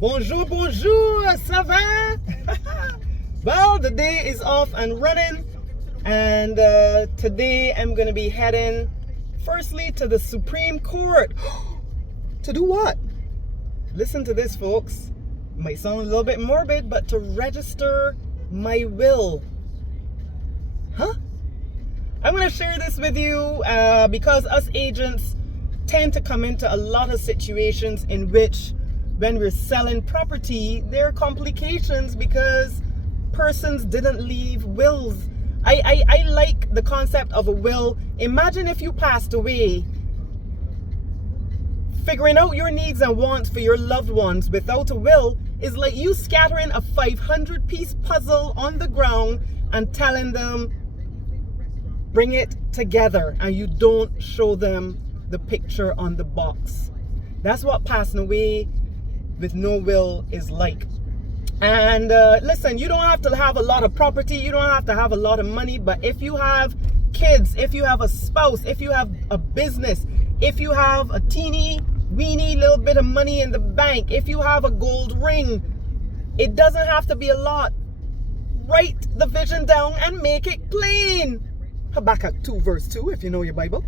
Bonjour, bonjour, ça va? Well, the day is off and running, and today I'm going to be heading firstly to the Supreme Court. To do what? Listen to this, folks. Might sound a little bit morbid, but to register my will. Huh? I'm going to share this with you because us agents tend to come into a lot of situations in which when we're selling property, there are complications because persons didn't leave wills. I like the concept of a will. Imagine if you passed away, figuring out your needs and wants for your loved ones without a will is like you scattering a 500-piece puzzle on the ground and telling them, bring it together, and you don't show them the picture on the box. That's what passing away with no will is like. And listen, you don't have to have a lot of property, you don't have to have a lot of money, but if you have kids, if you have a spouse, if you have a business, if you have a teeny weeny little bit of money in the bank, if you have a gold ring, it doesn't have to be a lot. Write the vision down and make it plain. Habakkuk 2 verse 2, if you know your Bible.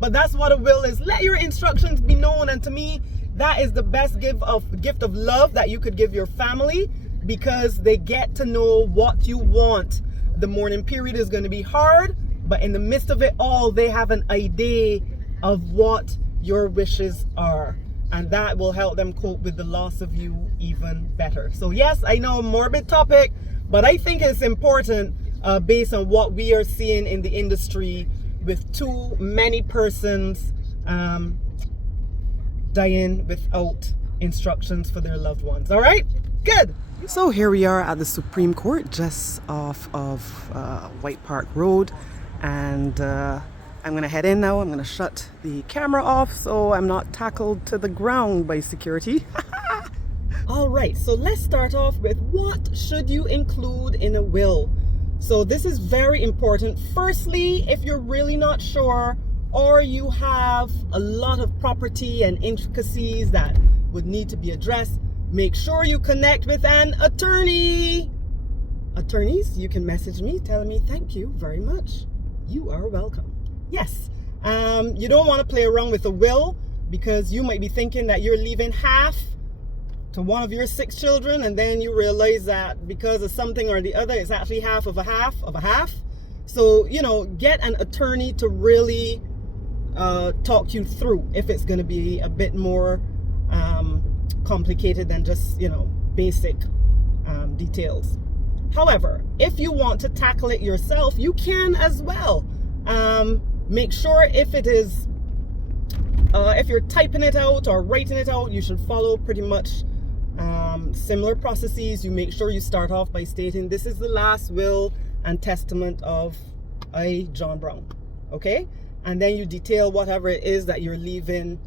But that's what a will is. Let your instructions be known, and to me, that is the best gift of love that you could give your family, because they get to know what you want. The mourning period is going to be hard, but in the midst of it all, they have an idea of what your wishes are, and that will help them cope with the loss of you even better. So yes, I know, a morbid topic, but I think it's important based on what we are seeing in the industry with too many persons dying without instructions for their loved ones. All right, good. So here we are at the Supreme Court, just off of White Park Road, and I'm gonna head in now. I'm gonna shut the camera off so I'm not tackled to the ground by security. All right, so let's start off with what should you include in a will. So this is very important. Firstly, if you're really not sure, or you have a lot of property and intricacies that would need to be addressed, make sure you connect with an attorney. Attorneys, you can message me telling me thank you very much. You are welcome. Yes, you don't want to play around with a will, because you might be thinking that you're leaving half to one of your 6 children, and then you realize that because of something or the other, it's actually half of a half of a half. So, you know, get an attorney to really talk you through if it's going to be a bit more complicated than just, you know, basic details. However, if you want to tackle it yourself, you can as well. Make sure if it is if you're typing it out or writing it out, you should follow pretty much similar processes. You make sure you start off by stating, this is the last will and testament of John Brown. Okay? And then you detail whatever it is that you're leaving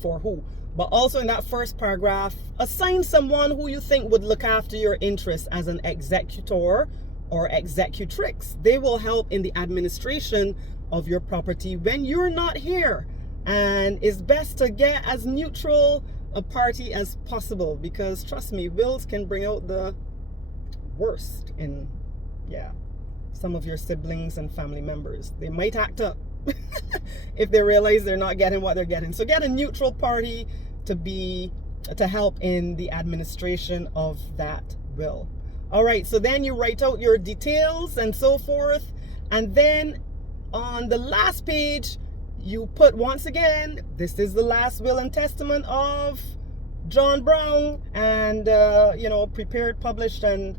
for who. But also in that first paragraph, assign someone who you think would look after your interests as an executor or executrix. They will help in the administration of your property when you're not here. And it's best to get as neutral a party as possible, because trust me, wills can bring out the worst in, some of your siblings and family members. They might act up if they realize they're not getting what they're getting. So get a neutral party to help in the administration of that will. All right, so then you write out your details and so forth, and then on the last page you put, once again, this is the last will and testament of John Brown, and prepared, published, and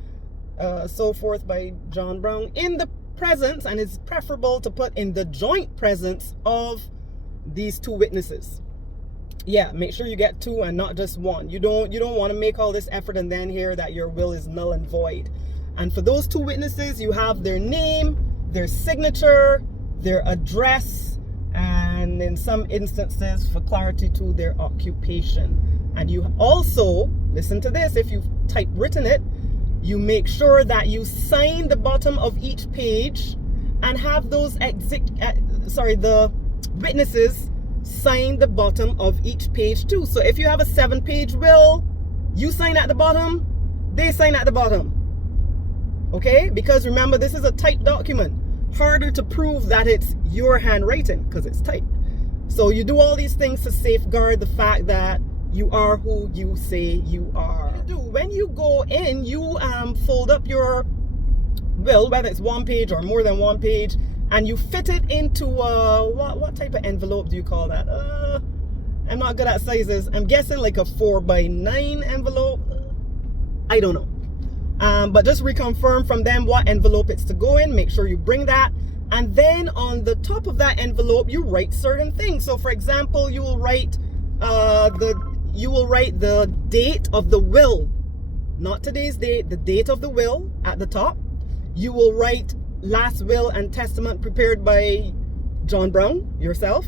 so forth by John Brown in the presence, and it's preferable to put in the joint presence of these 2 witnesses. Yeah, make sure you get 2 and not just 1. You don't want to make all this effort and then hear that your will is null and void. And for those 2 witnesses, you have their name, their signature, their address, and in some instances, for clarity too, their occupation. And you also, listen to this, if you've written it, you make sure that you sign the bottom of each page and have those the witnesses sign the bottom of each page too. So if you have a 7-page will, you sign at the bottom, they sign at the bottom. Okay? Because remember, this is a typed document. Harder to prove that it's your handwriting because it's typed. So you do all these things to safeguard the fact that you are who you say you are. When you go in, you fold up your will, whether it's 1 page or more than 1 page, and you fit it into what type of envelope do you call that? I'm not good at sizes. I'm guessing like a 4x9 envelope. I don't know. But just reconfirm from them what envelope it's to go in. Make sure you bring that. And then on the top of that envelope, you write certain things. So for example, you will write the date of the will, not today's date, the date of the will at the top. You will write last will and testament prepared by John Brown, yourself.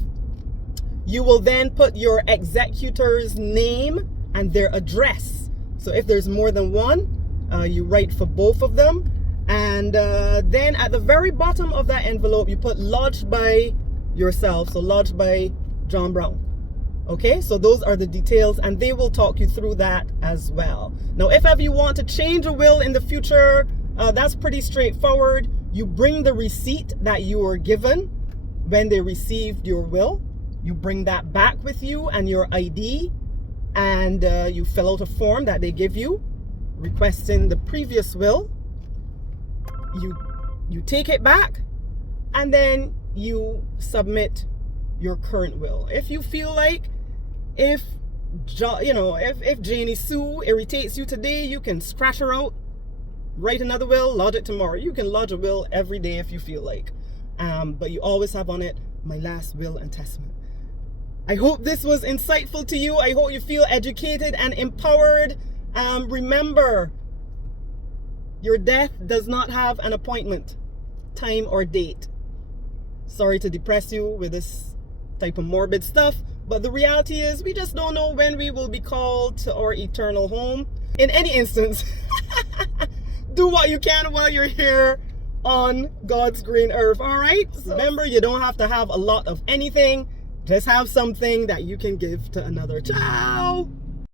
You will then put your executor's name and their address. So if there's more than one, you write for both of them. And then at the very bottom of that envelope, you put lodged by yourself. So lodged by John Brown. Okay, so those are the details, and they will talk you through that as well. Now, if ever you want to change a will in the future, that's pretty straightforward. You bring the receipt that you were given when they received your will. You bring that back with you and your ID, and you fill out a form that they give you requesting the previous will. You take it back, and then you submit your current will. If you feel like, if Janie Sue irritates you today, you can scratch her out, write another will, lodge it tomorrow. You can lodge a will every day if you feel like. But you always have on it, my last will and testament. I hope this was insightful to you. I hope you feel educated and empowered. Remember, your death does not have an appointment, time or date. Sorry to depress you with this type of morbid stuff, but the reality is we just don't know when we will be called to our eternal home. In any instance, do what you can while you're here on God's green earth, all right? So remember, you don't have to have a lot of anything. Just have something that you can give to another. Ciao!